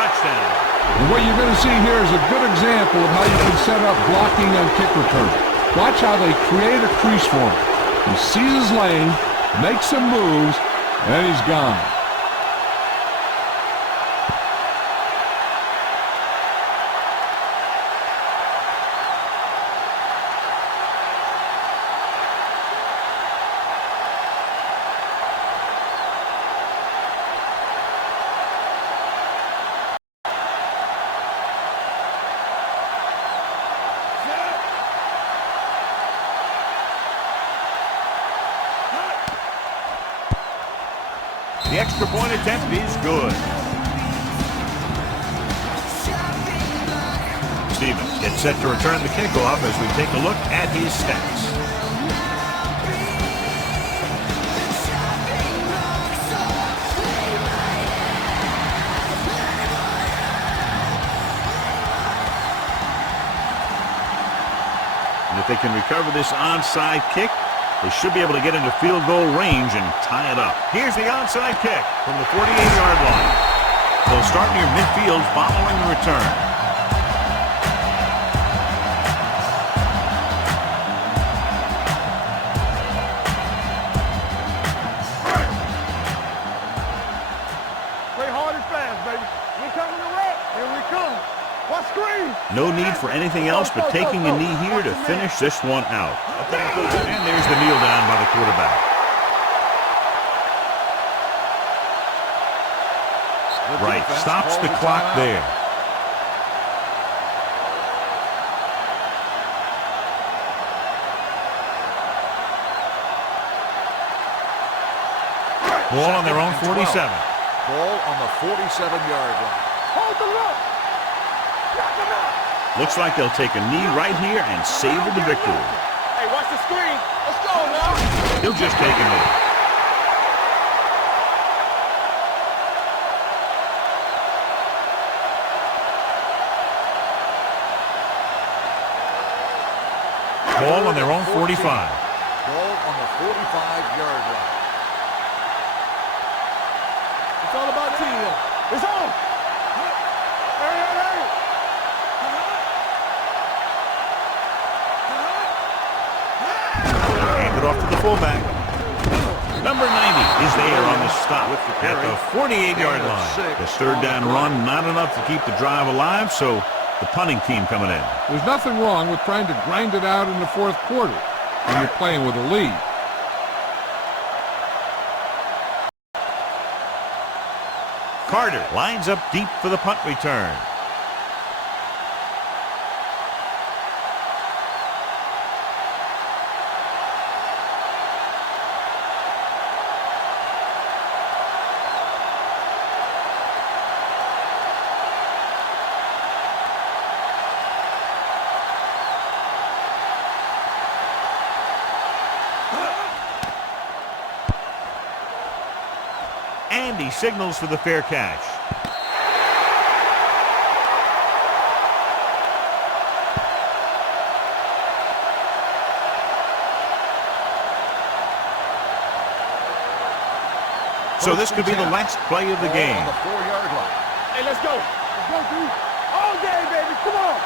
Touchdown. And what you're going to see here is a good example of how you can set up blocking on kick return. Watch how they create a crease for him. He sees his lane, makes some moves, and he's gone. The extra point attempt is good. Stevens gets set to return the kickoff as we take a look at his stats. And if they can recover this onside kick, they should be able to get into field goal range and tie it up. Here's the onside kick from the 48-yard line. They'll start near midfield following the return. No need for anything else but taking a knee here to finish this one out. And there's the kneel down by the quarterback. Right, stops the clock there. Ball on their own 47. Ball on the 47-yard line. Hold the look. Looks like they'll take a knee right here and savor the victory. Hey, watch the screen. Let's go now. He'll just take a knee. Ball on their own 45. Ball on the 45-yard line. It's all about teamwork. It's on. Off to the fullback. Number 90 is there on the stop at the 48-yard line. The third down run, not enough to keep the drive alive, so the punting team coming in. There's nothing wrong with trying to grind it out in the fourth quarter when you're playing with a lead. Carter lines up deep for the punt return. And he signals for the fair catch. So this could be the last play of the game. On the 4-yard line. Hey, let's go. Let's go, dude. All day, baby. Come on.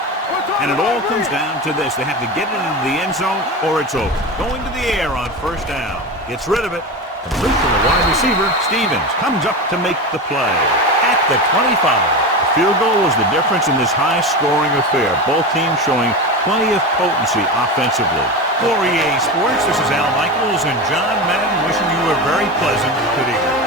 And it all comes down to this. They have to get it into the end zone or it's over. Going to the air on first down. Gets rid of it. Complete to the wide receiver. Stevens comes up to make the play. At the 25. The field goal was the difference in this high-scoring affair. Both teams showing plenty of potency offensively. For EA Sports, this is Al Michaels and John Madden wishing you a very pleasant good evening.